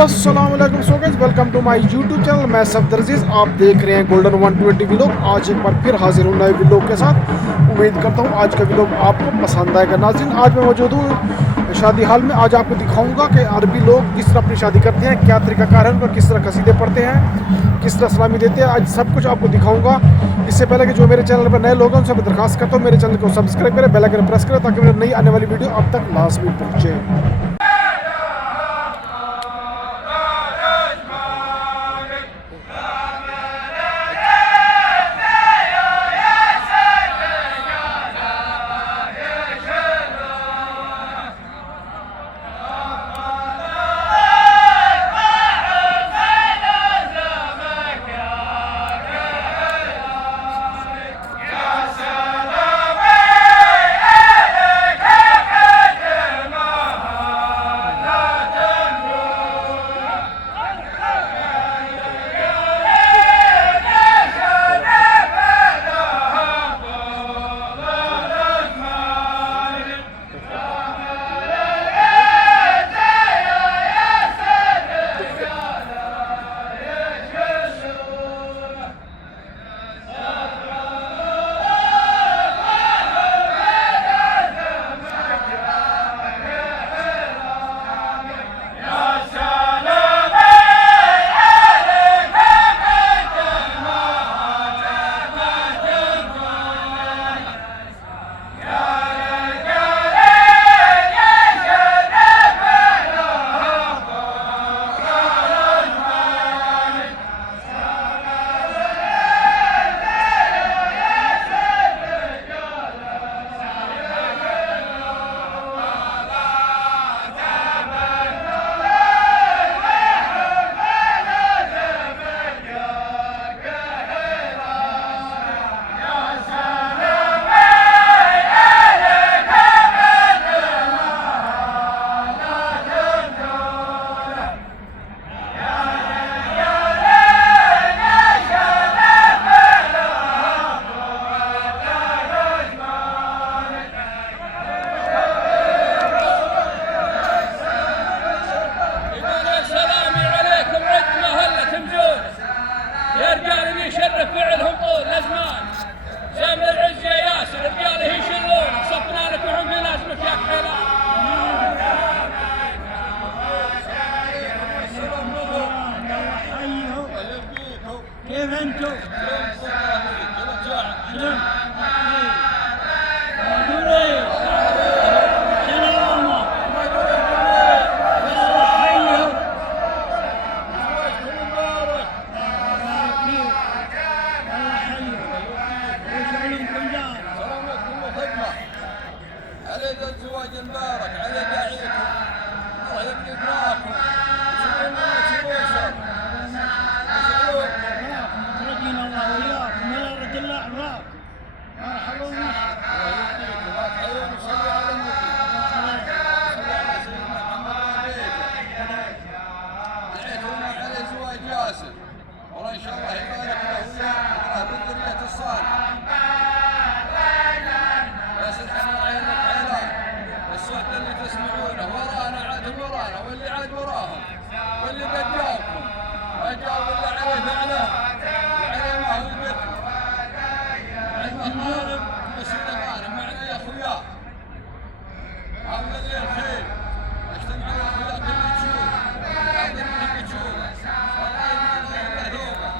अस्सलाम वालेकुम so guys, welcome to my YouTube channel. मैं सफदर अजीज, आप देख रहे हैं गोल्डन 120 व्लॉग। आज एक बार फिर हाजिर हूँ नए व्लॉग के साथ। उम्मीद करता हूँ आज का व्लॉग आपको पसंद आएगा। नाज़रीन, आज मैं मौजूद हूँ शादी हाल में। आज आपको दिखाऊंगा कि अरबी लोग किस तरह अपनी शादी करते हैं, क्या तरीकाकार है उनका, किस तरह कसीदे पढ़ते हैं, किस तरह सलामी देते हैं। आज सब कुछ आपको दिखाऊंगा। इससे पहले कि जो मेरे चैनल पर नए लोग हैं उनसे मैं दरखास्त करता हूँ मेरे चैनल को सब्सक्राइब करें, बेल आइकन प्रेस करें ताकि मेरी नई आने वाली वीडियो अब तक लाजमी पहुँचे। كيف انتم؟ شلون؟ على ذا الزواج المبارك، على داعيكم الله يبني براكم رجينا الله وياكم ولا رد الله عراق. مرحبا الله يبنيكم. لا تحيون وصلوا على النبي، صلوا على سيدنا محمد. دعيتونا على زواج ياسر، والله ان شاء الله يبارك له وياه بالذرية الصالحة. ياسر حنا عينك حيران، الصوت اللي تسمعونه ورانا عاد ورانا، واللي عاد وراهم، واللي قد جاوبكم ما جاوب الا عليه فعله وعليه ما هو يبكي. المغارب بس الغارب معنا يا اخويا، هذا اللي الخير اجتمع يا اخويا كل تشوف هذا اللي تشوفه والله ما له ذوبه.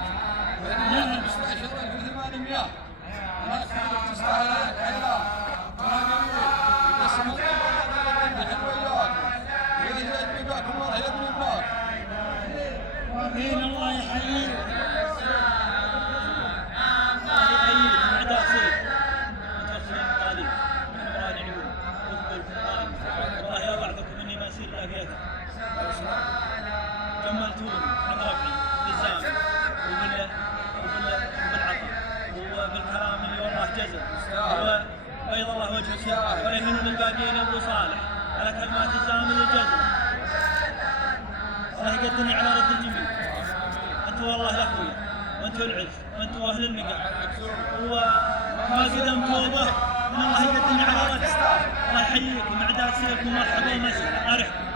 فنيا 15800 الناس تستاهل الحيران. وين الله يحييك. جملتوني عن ربعي بالزامن وبالعطاء وبالكرام اللي والله جزل وبيض الله وجهك ويهن بالباقيين ابو صالح على كلمات الزامن الجزل. الله يقدرني على رد الجميل. انتم والله الاخويا وانتم العز وانتم اهل النقاء وما قدم توبه من الله يقدرني على رد. الله يحييكم اعداء سيركم مرحبا ومسهلا. ارحبوا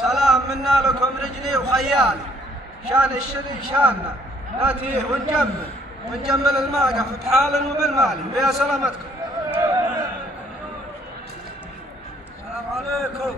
سلام منا لكم رجلي وخيالي، شان الشري شاننا ناتيه ونجمل الماقف بحال وبالمال، ويا سلامتكم. السلام عليكم.